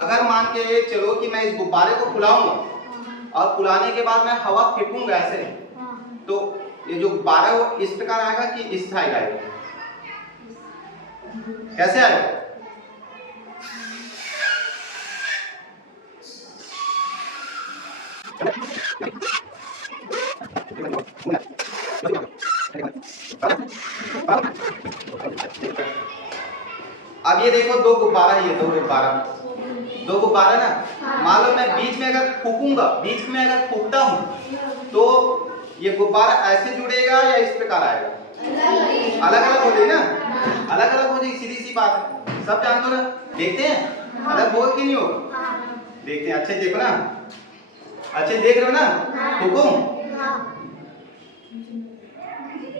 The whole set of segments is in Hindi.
अगर मान के चलो कि मैं इस गुब्बारे को फुलाऊंगा और फुलाने के बाद मैं हवा फेंकूंगा ऐसे, तो ये जो गुब्बारा है वो इस प्रकार आएगा कि इस साइड आएगा? कैसे आएगा? अब ये देखो दो गुब्बारा, ये दो गुब्बारा ना, मान लो मैं बीच में अगर फूकूंगा, बीच में अगर फूकता हूं तो ये गुब्बारा ऐसे जुड़ेगा या इस प्रकार आएगा? अलग अलग हो जाएगी ना, अलग अलग हो जाएगी, सीधी सी बात है, सब जानते हो ना। देखते हैं अलग होगा कि नहीं होगा, देखते हैं। अच्छे देखो ना, अच्छे देख रहे हो ना, फूकूं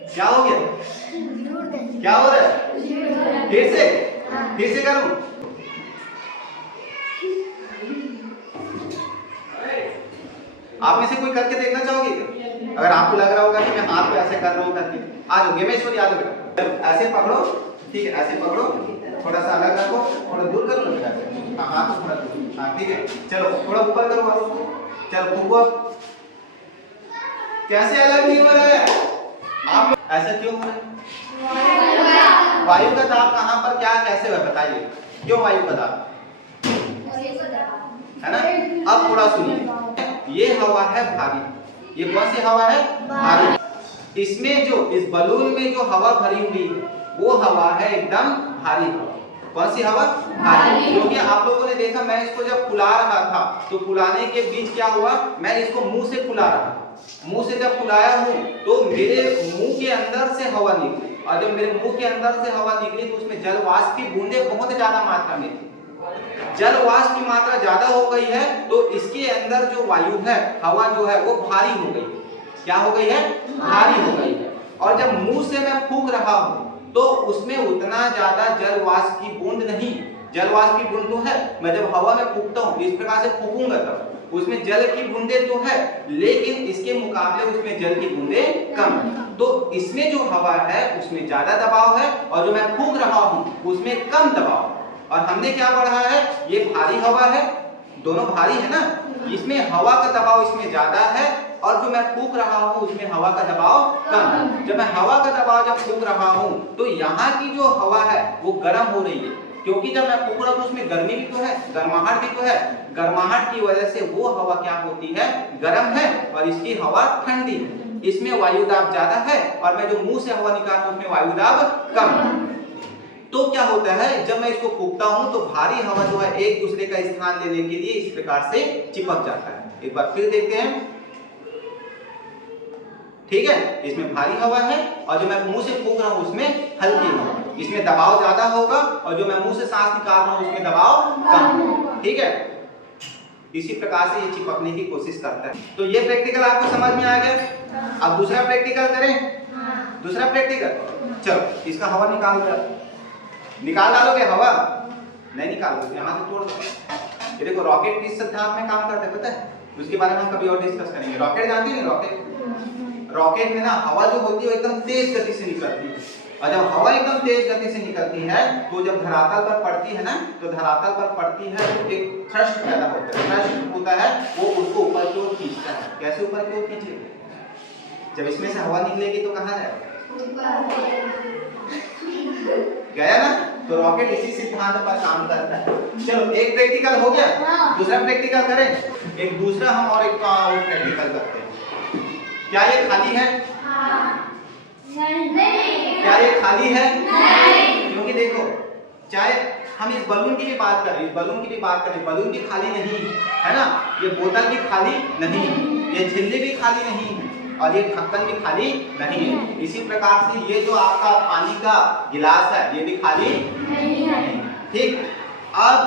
क्या हो गया, क्या हो रहा है? फिर से करूं? आप में से कोई करके देखना चाहोगे क्या? अगर आपको लग रहा होगा कि मैं हाथ पे ऐसे कर रहा हूँ करके, आ जाओ गेमेश्वरी, आ जाओ बेटा, ऐसे पकड़ो, ठीक है, ऐसे पकड़ो, थोड़ा सा अलग रखो, थोड़ा दूर करो ना बेटा, हाँ हाथ थोड़ा दूर, हाँ ठीक है, चलो थोड़ा ऊपर करो, चलो फूको। कैसे अलग नहीं हो रहा है? आप ऐसा क्यों हो रहा है? वायु का दाब कहाँ पर क्या कैसे है बताइए, क्यों वायु का दाब है ना? अब थोड़ा सुनिए, ये हवा है भारी, ये कौन सी हवा है? भारी। इसमें जो इस बलून में जो हवा भरी हुई है वो हवा है एकदम भारी हवा। कौन सी हवा? भारी। क्योंकि आप लोगों ने देखा मैं इसको जब फुला रहा था तो फुलाने के बीच क्या हुआ, मैं इसको मुंह से फुला रहा था, मुंह से जब फुलाया हूं तो मेरे मुंह के अंदर से हवा निकली, और जब मेरे मुंह के अंदर से हवा निकली तो उसमें जल वाष्प की बूंदें बहुत ज्यादा मात्रा में थी। जल वाष्प की मात्रा ज्यादा हो गई है तो इसके अंदर जो वायु है, हवा जो है वो भारी हो गई। क्या हो गई है? भारी हो गई है। और जब मुंह से मैं फूंक रहा हूं तो उसमें उतना ज्यादा जल वाष्प की बूंद नहीं, जल वाष्प की बूंद तो है, मैं जब हवा में फूंकता हूं इस प्रकार से फूंकूंगा तब उसमें जल की बूंदें तो है, लेकिन इसके मुकाबले उसमें जल की बूंदें कम है। तो इसमें जो हवा है उसमें ज्यादा दबाव है और जो मैं फूंक रहा हूं उसमें कम दबाव है। और हमने क्या पढ़ा है, ये भारी हवा है, दोनों भारी है ना, इसमें हवा का दबाव इसमें ज्यादा है और जो मैं फूंक रहा हूं उसमें हवा का दबाव कम है। जब मैं हवा का दबाव जब फूंक रहा हूं तो यहाँ की जो हवा है वो गर्म हो रही है, क्योंकि जब मैं फूंक रहा हूं तो उसमें गर्मी भी तो है, गर्माहट भी तो है, गर्माहट की वजह से वो हवा क्या होती है, गर्म है, और इसकी हवा ठंडी है। इसमें वायु दाब ज्यादा है और मैं जो मुंह से हवा निकालता हूं उसमें वायु दाब कम है। तो क्या होता है, जब मैं इसको फूंकता हूं तो भारी हवा जो है एक दूसरे का स्थान लेने के लिए इस प्रकार से चिपक जाता है। एक बार फिर देखते हैं, ठीक है, इसमें भारी हवा है और जो मैं मुंह से फूंक रहा हूं उसमें हल्की हवा, इसमें दबाव ज्यादा होगा और जो मैं मुंह से सांस निकाल रहा हूं उसमें दबाव कम होगा। ठीक है, इसी प्रकार से ये चिपकने की कोशिश करता है। तो ये प्रैक्टिकल आपको समझ में आ गया। अब दूसरा प्रैक्टिकल करें। दूसरा प्रैक्टिकल, चलो इसका हवा निकाल डालोगे हवा? नहीं निकालोगे, यहाँ से तोड़ दो। ये देखो रॉकेट किस सिद्धांत में काम करता है पता है, उसके बारे में हम कभी और डिस्कस करेंगे। रॉकेट जानती है? रॉकेट में ना हवा जो होती है वो एकदम तेज गति से निकलती है, और जब हवा एकदम तेज गति से निकलती है तो जब धरातल पर पड़ती है ना, तो धरातल पर पड़ती है तो एक थ्रस्ट पैदा होता है, थ्रस्ट होता है वो उसको ऊपर की ओर खींचता है। कैसे ऊपर की ओर खींचेगा? जब इसमें से हवा निकलेगी तो कहाँ जाएगा? गया ना। तो रॉकेट इसी सिद्धांत पर काम करता है। चलो एक प्रैक्टिकल हो गया, दूसरा प्रैक्टिकल करें। एक दूसरा हम और एक प्रैक्टिकल करते हैं। क्या ये खाली है? नहीं। क्या ये खाली है? नहीं। क्योंकि देखो, चाहे हम इस बलून की भी बात करें, इस बलून की भी बात करें, बलून भी खाली नहीं है ना, ये बोतल भी खाली नहीं, ये झिल्ली भी खाली नहीं है और ये ढक्कन भी खाली नहीं है। इसी प्रकार से ये जो आपका पानी का गिलास है ये भी खाली नहीं है। ठीक, अब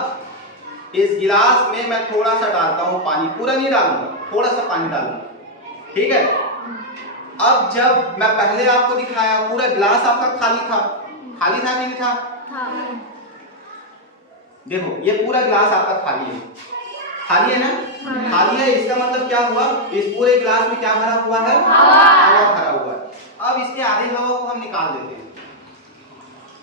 इस गिलास में मैं थोड़ा सा डालता हूँ पानी, पूरा नहीं डालूंगा, थोड़ा सा पानी डालूंगा। ठीक है, अब जब मैं पहले आपको दिखाया पूरा गिलास आपका खाली था, खाली था नहीं था? देखो ये पूरा गिलास आपका खाली है, खाली है ना? खाली है, इसका मतलब क्या हुआ, इस पूरे गिलास में क्या भरा हुआ है? हवा भरा हुआ है। अब इसके आधे हवा को हम निकाल देते हैं।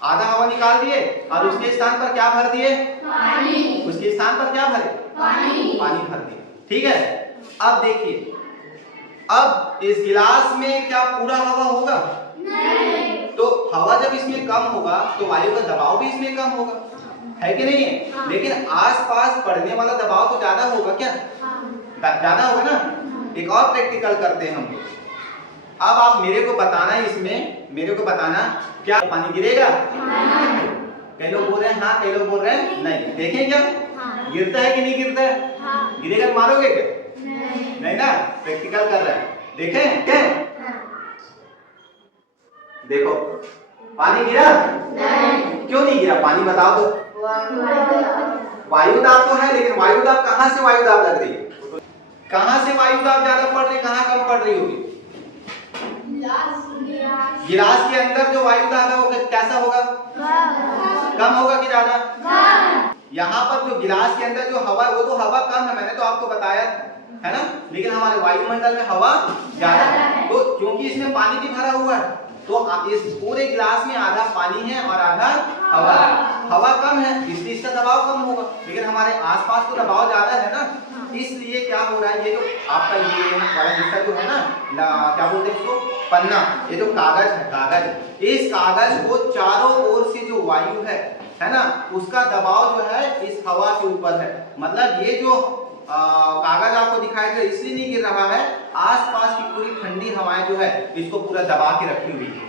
आधा हवा निकाल दिए और उसके स्थान पर क्या भर दिए? पानी। उसके स्थान पर क्या भरे? पानी। पानी भर दिए। ठीक है, अब देखिए, अब इस गिलास में क्या पूरा हवा होगा? नहीं। तो हवा जब इसमें कम होगा तो वायु का दबाव भी इसमें कम होगा, है कि नहीं है? हाँ। लेकिन आसपास पड़ने वाला दबाव तो ज्यादा होगा क्या? ज्यादा होगा ना। एक और प्रैक्टिकल करते हैं हम लोग। अब आप मेरे को बताना है, इसमें मेरे को बताना क्या पानी गिरेगा? कई लोग बोल रहे हैं हाँ, कई लोग बोल रहे हैं नहीं। देखें क्या गिरता है कि नहीं गिरता है? गिरेगा तो मारोगे क्या? नहीं ना, प्रैक्टिकल कर रहे हैं। देखें क्या? देखो पानी गिरा? नहीं। क्यों नहीं गिरा? पानी बताओ तो। वायु दाब तो है, लेकिन वायु दाब कहाँ से वायु दाब लग रही है? कहाँ से वायु दाब ज्यादा पड़ रही है, कहाँ कम पड़ रही होगी? गिलास के अंदर जो वायु दाब है वो कैसा होगा? कम होगा कि ज्यादा? यहाँ पर जो गिलास के अंदर जो हवा है वो तो हवा कम है, मैंने तो आपको बताया है ना, लेकिन हमारे वायुमंडल में हवा ज्यादा है। तो क्योंकि इसमें पानी भी भरा हुआ है तो इस पूरे गिलास में आधा पानी है और आधा हवा है। हवा कम है इसलिए इसका दबाव कम होगा, लेकिन हमारे आसपास तो दबाव ज्यादा है ना, इसलिए क्या हो रहा है, ये जो आपका ये वाला हिस्सा जो है ना, क्या बोलते हैं इसको, पन्ना, ये जो कागज है, कागज, इस कागज को चारों ओर से जो वायु है ना, उसका दबाव जो है इस हवा के ऊपर है। मतलब ये जो कागज आपको दिखाई दे इसलिए नहीं गिर रहा है, आसपास की पूरी ठंडी हवाएं जो है इसको पूरा दबा के रखी हुई है।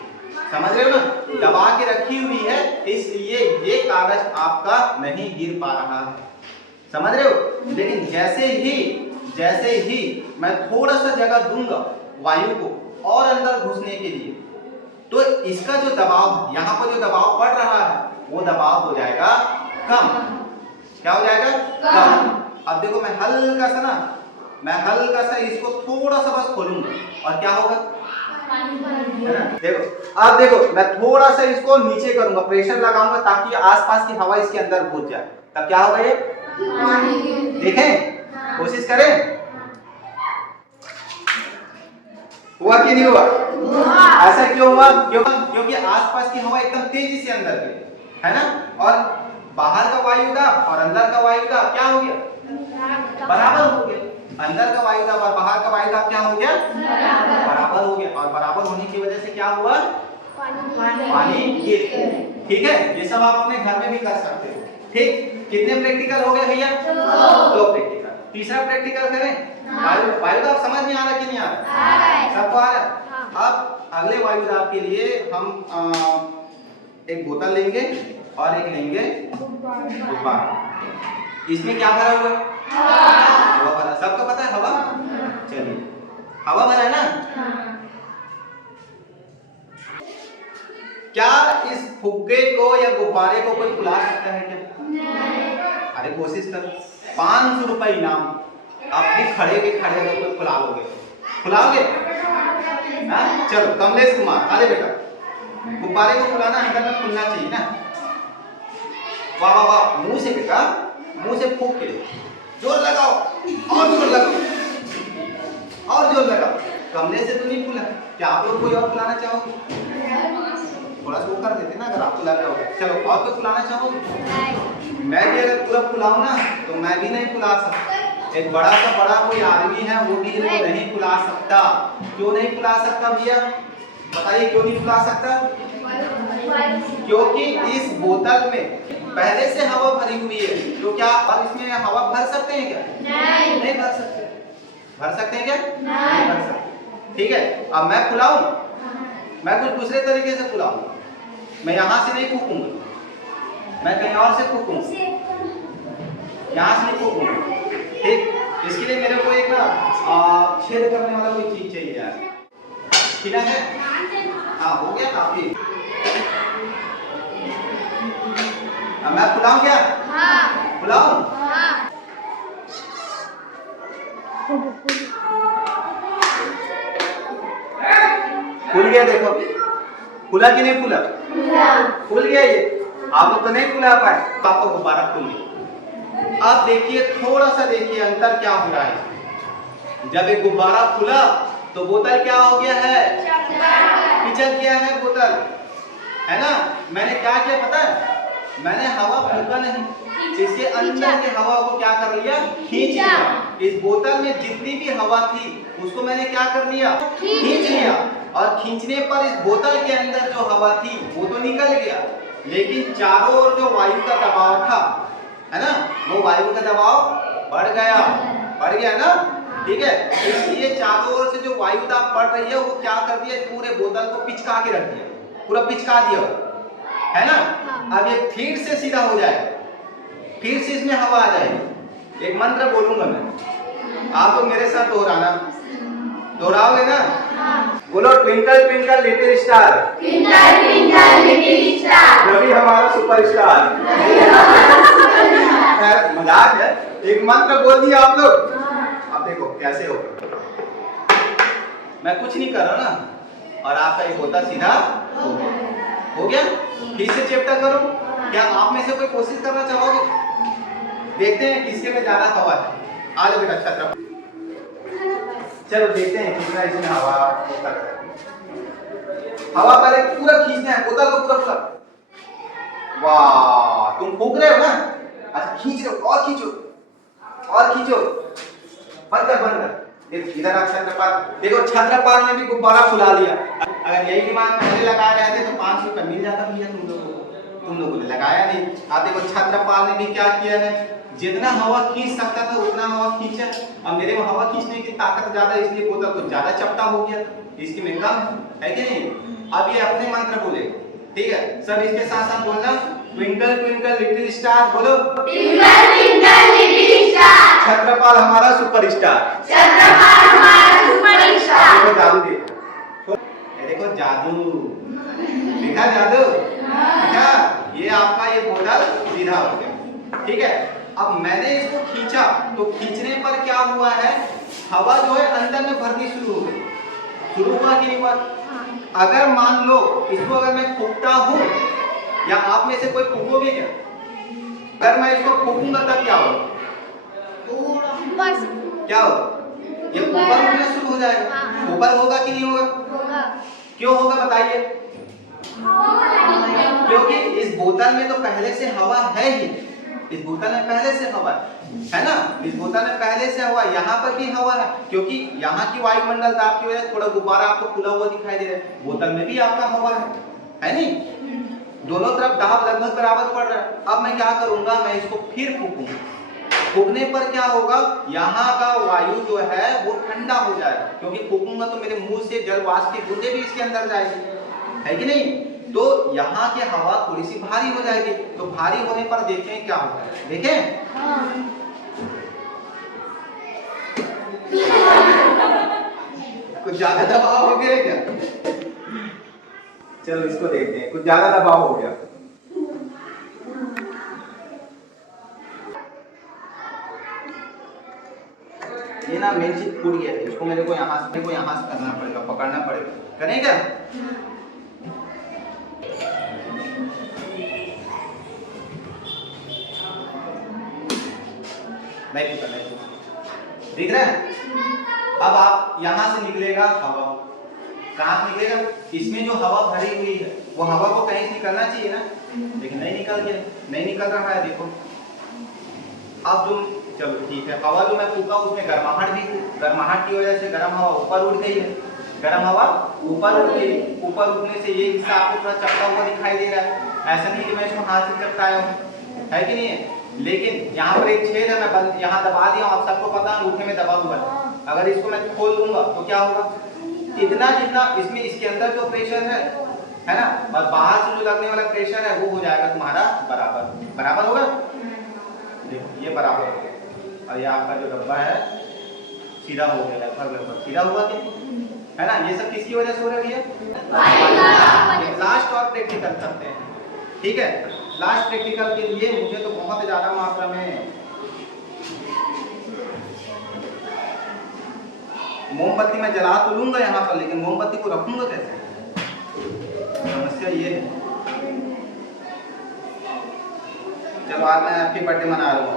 समझ रहे हो ना, दबा के रखी हुई है, इसलिए ये कागज आपका नहीं गिर पा रहा है। समझ रहे हो। लेकिन जैसे ही मैं थोड़ा सा जगह दूंगा वायु को और अंदर घुसने के लिए, तो इसका जो दबाव, यहाँ पर जो दबाव पड़ रहा है वो दबाव हो जाएगा कम। क्या हो जाएगा? कम। अब देखो मैं हल्का सा इसको थोड़ा सा बस खोलूंगा और क्या होगा? देखो, अब देखो मैं थोड़ा सा इसको नीचे करूंगा, प्रेशर लगाऊंगा ताकि आसपास की हवा इसके अंदर घुस जाए, तब क्या होगा? ये देखें, कोशिश करें, हुआ कि नहीं हुआ? ऐसा क्यों हुआ? क्योंकि आसपास की हवा एकदम तेजी से अंदर गई है ना, और बाहर का वायु दाब और अंदर का वायु दाब क्या हो गया? बराबर हो गया। अंदर का वायु दाब और बाहर का वायु दाब क्या हो गया? बराबर हो गया। और बराबर होने की वजह से क्या हुआ? पानी गिर गया। ठीक है, ये सब आप अपने घर में भी कर सकते हो। ठीक, कितने प्रैक्टिकल हो गए भैया? 2 प्रैक्टिकल। तीसरा प्रैक्टिकल करें। वायु दाब समझ में आ रहा कि नहीं आ रहा? सबको आ रहा? अब अगले वायु दाब के लिए हम एक बोतल लेंगे और एक लेंगे गुब्बारा। इसमें क्या भरा हुआ है? हवा भरा। सबको पता है हवा? चलिए, हवा भरा है ना। क्या इस फुग्गे को या गुब्बारे को कोई फुला सकता है क्या? नहीं। अरे कोशिश करो, 500 रुपए इनाम। आप भी खड़े अगर कोई फुला लोगे, फुलाओगे? चलो कमलेश कुमार, अरे बेटा, गुब्बारे को फुलाना अंदर में खुलना चाहिए ना। वाह वाह वाह, मुंह से बेटा, मुंह से फूंक के जोर लगाओ, और जोर लगाओ, और जोर लगाओ। कमरे से तो नहीं फूला, क्या आप लोग कोई और फुलाना चाहोगे? थोड़ा सा कर देते ना अगर आपको लग रहा होगा। चलो, और कोई फुलाना चाहोगे? मैं भी अगर पूरा फुलाऊं ना तो मैं भी नहीं फुला सकता। एक बड़ा कोई आदमी है वो भी नहीं फुला सकता। क्यों नहीं फुला सकता भैया? बताइए क्यों नहीं फुला सकता? क्योंकि इस बोतल में पहले से हवा भरी हुई है, तो क्या आप इसमें हवा भर सकते हैं क्या? नहीं भर सकते। भर सकते हैं क्या? नहीं भर सकते। ठीक है, अब मैं फुलाऊं, मैं कुछ दूसरे तरीके से फुलाऊं। मैं यहाँ से नहीं फूकूंगा, मैं कहीं और से फूकूंगा, यहाँ से नहीं फूकूंगा। ठीक, इसके लिए मेरे को एक ना छेद करने वाला कोई चीज चाहिए यार। ठीक है, हाँ हो गया काफी। अब मैं फुलाऊं क्या? हाँ। फुलाऊं? हाँ। फूल गया, देखो फूला कि नहीं फूला? फूल गया ये। आप लोग तो नहीं फुला पाए, आपको गुब्बारा फूल गया। अब देखिए, थोड़ा सा देखिए अंतर क्या हो रहा है। जब एक गुब्बारा फूला तो बोतल क्या हो गया है? पिचक गया है बोतल, है ना। मैंने क्या किया पता है, मैंने हवा फूका नहीं, इसके अंदर की हवा को क्या कर लिया, खींच लिया। इस बोतल में जितनी भी हवा थी उसको मैंने क्या कर लिया, खींच लिया। और खींचने पर इस बोतल के अंदर जो हवा थी वो तो निकल गया, लेकिन चारों ओर जो वायु का दबाव था, है ना, वो वायु का दबाव बढ़ गया ना, ठीक है। इसलिए चारों ओर से जो वायु दाब बढ़ रही है वो क्या कर दिया, पूरे बोतल को पिचका के रख दिया, पूरा पिचका दिया, है ना। अब ये फिर से सीधा हो जाएगा, फिर से इसमें हवा आ जाएगी। एक मंत्र बोलूंगा मैं, आप तो मेरे साथ दोहराओगे ना। बोलो twinkle twinkle little star, twinkle twinkle little star, Ravi हमारा सुपरस्टार। मजाक है, एक मंत्र बोल दिया आप लोग। अब देखो कैसे हो, मैं कुछ नहीं कर रहा ना, और आपका एक होता सीधा हो गया। फिर से चैप्टर करो। क्या आप में से कोई कोशिश करना चाहोगे? देखते हैं किसके में ज्यादा हवा है। आ जाओ बेटा, छात्र, चलो देखते हैं कितना इसमें हवा होता है। हवा पहले पूरा खींचना है, बोतल को पूरा। वाह, तुम फूंक रहे हो ना, अच्छा खींच रहे हो, और खींचो, बंद कर। इधर आ छत्रपाल, देखो छत्रपाल ने भी गुब्बारा फुला लिया। अगर यही दिमाग पहले लगाए रहते तो 5 रुपए मिल जाता भैया तुम लोगों ने लगाया नहीं। आप देखो छत्रपाल ने भी क्या किया है, जितना हवा खींच सकता था उतना हवा खींचा। अब मेरे में हवा खींचने की ताकत ज्यादा, इसलिए बोतल को ज्यादा चपटा हो गया, इसकी में कम है कि नहीं। अब ये अपने मंत्र बोले, ठीक है, सब इसके साथ साथ बोलना। ट्विंकल ट्विंकल लिटिल स्टार, बोलो twinkle twinkle little star, Chhatrapal हमारा सुपरस्टार, छत्रपाल हमारा सुपरस्टार। देखो जादू, देखो जादू, देखा जादू, देखा, ये आपका ये बोतल सीधा हो गया, ठीक है। अब मैंने इसको खींचा, तो खींचने पर क्या हुआ है, हवा जो है अंदर में भरनी शुरू हो गई। शुरू हुआ कि नहीं हुआ? अगर मान लो इसको अगर मैं फूंकता हूँ, या आप में से कोई फूंकोगे क्या? अगर मैं इसको फूंकूंगा तब क्या होगा? क्या होगा? ये ऊपर उठना शुरू हो जाएगा। ऊपर होगा कि नहीं होगा? क्यों होगा बताइए? क्योंकि इस बोतल में तो पहले से हवा है ही, इस बोतल में पहले से हवा है ना, इस बोतल में पहले से हवा, यहाँ पर भी हवा है, क्योंकि यहाँ की वायुमंडल दाब की वजह से थोड़ा गुब्बारा आपको खुला हुआ दिखाई दे रहा है, बोतल में भी आपका हवा है नहीं, दोनों तरफ दाब लगभग बराबर पड़ रहा है। अब मैं क्या करूंगा, मैं इसको फिर फूंकूंगा। फूंकने पर क्या होगा, यहाँ का वायु जो है वो ठंडा हो जाएगा, क्योंकि फूंकूंगा तो मेरे मुंह से जल वाष्प की बूंदें भी इसके अंदर जाएगी, है कि नहीं। तो यहाँ की हवा थोड़ी सी भारी हो जाएगी, तो भारी होने पर देखें क्या होता है, देखें। कुछ ज्यादा दबाव हो गया क्या? चलो इसको देखते हैं, कुछ ज्यादा दबाव हो गया। ये ना मेन चीज फूट गया, इसको मेरे को यहाँ से करना पड़ेगा, पकड़ना पड़ेगा, करें क्या? नहीं दिख रहा है? अब आप यहाँ से निकलेगा हवा, कहाँ से निकलेगा? इसमें जो हवा भरी हुई है वो हवा को कहीं से निकलना चाहिए ना, लेकिन नहीं निकल रहा है, देखो। अब जो, चलो ठीक है, हवा जो मैं फूंका उसमें गर्माहट की वजह से गर्म हवा ऊपर उठ गई है, गर्म हवा ऊपर उठ गई, ऊपर उठने से ये हिस्सा आपको थोड़ा चपटा हुआ दिखाई दे रहा है। ऐसा नहीं कि मैं इसको हाथ से चपटाया हूँ, है कि नहीं है, लेकिन यहाँ पर एक छेद है, मैं यहाँ दबा दिया हूँ, आप सबको पता है अंगूठे में दबा हुआ है। अगर इसको मैं खोल दूंगा तो क्या होगा, इतना जितना इसमें इसके अंदर जो प्रेशर है ना, और बाहर से जो लगने वाला प्रेशर है वो हो जाएगा तुम्हारा बराबर होगा। देखो ये बराबर हो गया, और ये आपका जो डब्बा है सीधा हो गया, लगभग सीधा हुआ क्या, है ना। ये सब किसकी वजह से हो रही है? लास्ट और प्रैक्टिकल करते हैं, ठीक है। लास्ट प्रैक्टिकल के लिए मुझे तो बहुत ज्यादा मात्रा में मोमबत्ती मैं जला तो लूंगा यहाँ पर, लेकिन मोमबत्ती को रखूंगा कैसे, समस्या ये है। चलो आज मैं हैप्पी बर्थडे मना रहा हूँ।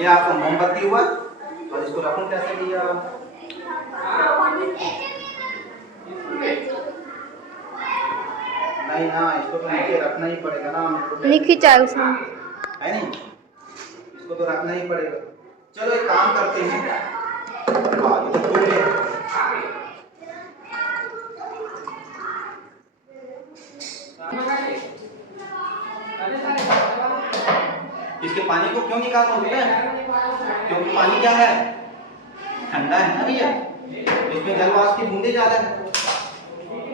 ये आपका मोमबत्ती हुआ, और इसको रखूं कैसे भैया? नहीं ना, इसको तो नीचे रखना ही पड़ेगा ना हमको, नहीं खिंचाए उसमें। है नहीं, इसको तो रखना ही पड़ेगा। चलो एक काम करते हैं, हाँ ये तो टूट गया। इसके पानी को क्यों निकाल रहे हैं? क्योंकि पानी क्या है, ठंडा है ना भैया, इसमें जलवाष्प की बूंदे ज्यादा है।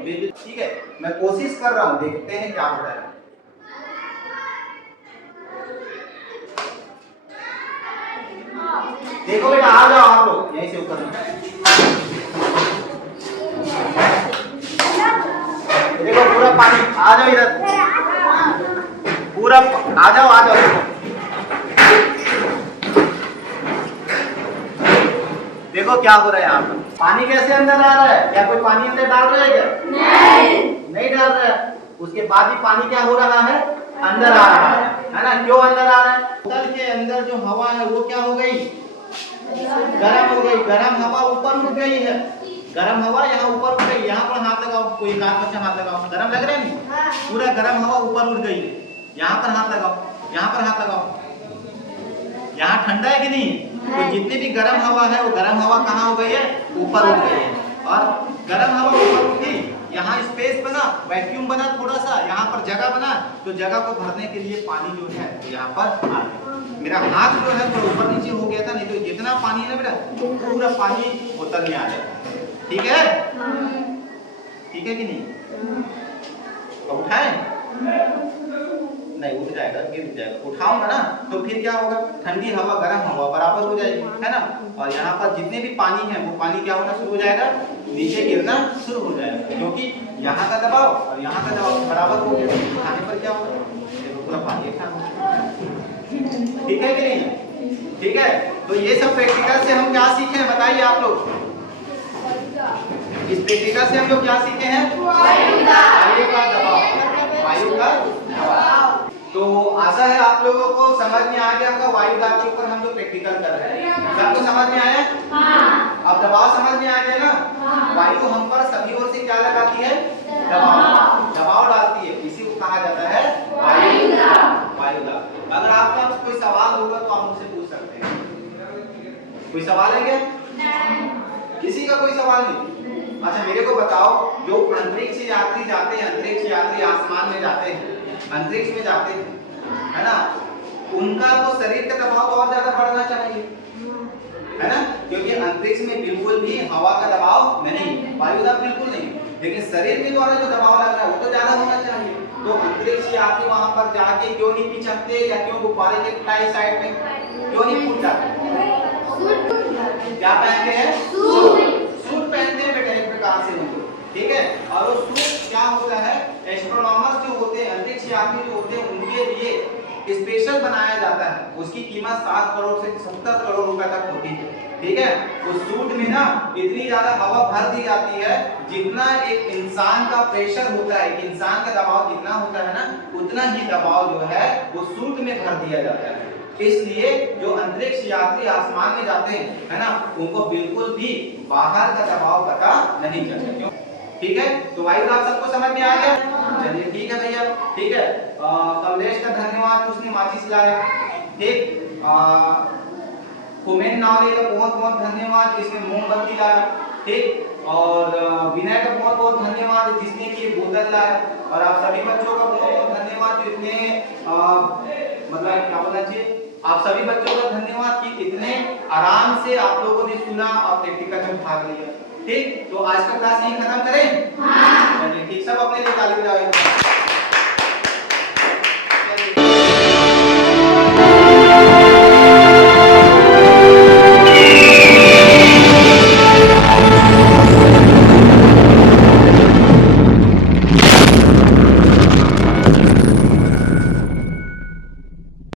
ठीक है, मैं कोशिश कर रहा हूं, देखते हैं क्या होता है। देखो बेटा, आ जाओ आप लोग यहीं से ऊपर। देखो पूरा पानी, आ जाओ इधर, पूरा आ जाओ, आ जाओ। देखो क्या हो रहा है यहाँ पर, पानी कैसे अंदर आ रहा है? क्या कोई पानी अंदर डाल रहा है क्या? नहीं डाल रहा है। उसके बाद भी पानी क्या हो रहा है, अंदर आ रहा है ना? क्यों अंदर आ रहा है? बोतल के अंदर जो हवा है वो क्या हो गई, गर्म हो गई। गर्म हवा ऊपर उठ गई है, गर्म हवा यहाँ ऊपर उठ गई। यहाँ पर हाथ लगाओ, कोई एक बच्चा हाथ लगाओ, गर्म लग रहा है नहीं? पूरा गर्म हवा ऊपर उठ गई है। यहाँ पर हाथ लगाओ, यहाँ पर हाथ लगाओ, यहाँ ठंडा है कि नहीं? तो जितनी भी गर्म हवा है वो गर्म हवा कहाँ हो गई है, ऊपर उठ गई है। और गर्म हवा ऊपर उठी, यहाँ स्पेस बना, वैक्यूम बना, थोड़ा सा यहाँ पर जगह बना, तो जगह को भरने के लिए पानी जो है यहाँ पर आ गया। मेरा हाथ जो है थोड़ा ऊपर नीचे हो गया था, नहीं तो जितना पानी है ना बेटा, पूरा पानी बोतल में आ जाता। ठीक है, ठीक है कि नहीं? तो उठाए नहीं, उठ जाएगा, गिर जाएगा। उठाऊंगा ना तो फिर क्या होगा, ठंडी हवा गर्म हवा बराबर हो जाएगी, है ना? और यहाँ पर जितने भी पानी है वो पानी क्या होना शुरू हो जाएगा, नीचे गिरना शुरू हो जाएगा, क्योंकि यहाँ का दबाव और यहाँ का दबाव बराबर हो गया। उठाने पर क्या होगा, पूरा पानी इकट्ठा हो जाएगा। ठीक है कि नहीं? ठीक है, तो ये सब प्रैक्टिकल से हम क्या सीखे हैं बताइए आप लोग? इस प्रैक्टिकल से हम लोग क्या सीखे हैं? वायु का दबाव, वायु का दबाव। तो आशा है आप लोगों को समझ में आ गया होगा। वायु दाब के ऊपर हम लोग प्रैक्टिकल कर रहे हैं, सबको समझ में आया? हाँ। अब दबाव समझ में आ गया ना? हाँ। वायु हम पर सभी ओर से क्या लगाती है, दबाव, दबाव डालती है, इसी को कहा जाता है वायु दाब। वायु दाब। अगर आपका कोई सवाल होगा तो आप मुझसे पूछ सकते हैं। कोई सवाल है क्या? नहीं। किसी का कोई सवाल नहीं? अच्छा मेरे को बताओ, जो अंतरिक्ष यात्री जाते हैं, अंतरिक्ष यात्री आसमान में जाते हैं, अंतरिक्ष में जाते हैं, है ना? उनका तो शरीर का दबाव तो और ज्यादा बढ़ना चाहिए, है ना? क्योंकि अंतरिक्ष में बिल्कुल भी हवा का दबाव नहीं, वायु दाब बिल्कुल नहीं, लेकिन शरीर के द्वारा जो दबाव लग रहा है वो तो ज्यादा होना चाहिए। तो अंतरिक्ष यात्री वहां पर जाके क्यों नहीं पिचकते, या क्यों गुब्बारे के टाइप साइड में क्यों नहीं फूट जाते? क्या पहनते हैं? सूट पहनते हैं बेटा, एक प्रकार से हम लोग, ठीक है? और वो सूट क्या होता है, एस्ट्रोनॉमर्स जो होते हैं, अंतरिक्ष यात्री जो होते हैं, उनके लिए स्पेशल बनाया जाता है। उसकी कीमत 7 करोड़ से 70 करोड़ रुपए तक होती है, ठीक है? उस सूट में ना इतनी ज्यादा हवा भर दी जाती है, जितना एक इंसान का प्रेशर होता है, एक इंसान का दबाव जितना होता है ना, उतना ही दबाव जो है वो सूट में भर दिया जाता है। इसलिए जो अंतरिक्ष यात्री आसमान में जाते हैं, है ना, उनको बिल्कुल भी बाहर का दबाव पता नहीं चलता। क्यों? ठीक है, तो वायु दाब सबको समझ में आ गया? चलिए ठीक है भैया, ठीक है। कमलेश का धन्यवाद, उसने माचिस लाया, ठीक। कुमेन नावले का बहुत बहुत धन्यवाद, जिसने मोमबत्ती लाया, ठीक। और विनय का बहुत बहुत धन्यवाद, जिसने की बोतल लाया। और आप सभी बच्चों का बहुत बहुत धन्यवाद, जिसने मतलब क्या बोलना चाहिए, आप सभी बच्चों का धन्यवाद कि इतने आराम से आप लोगों ने सुना और प्रैक्टिकल में भाग लिया, ठीक। तो आज का क्लास यहीं खत्म करें? हाँ। चलिए ठीक, सब अपने लिए ताली बजाएं।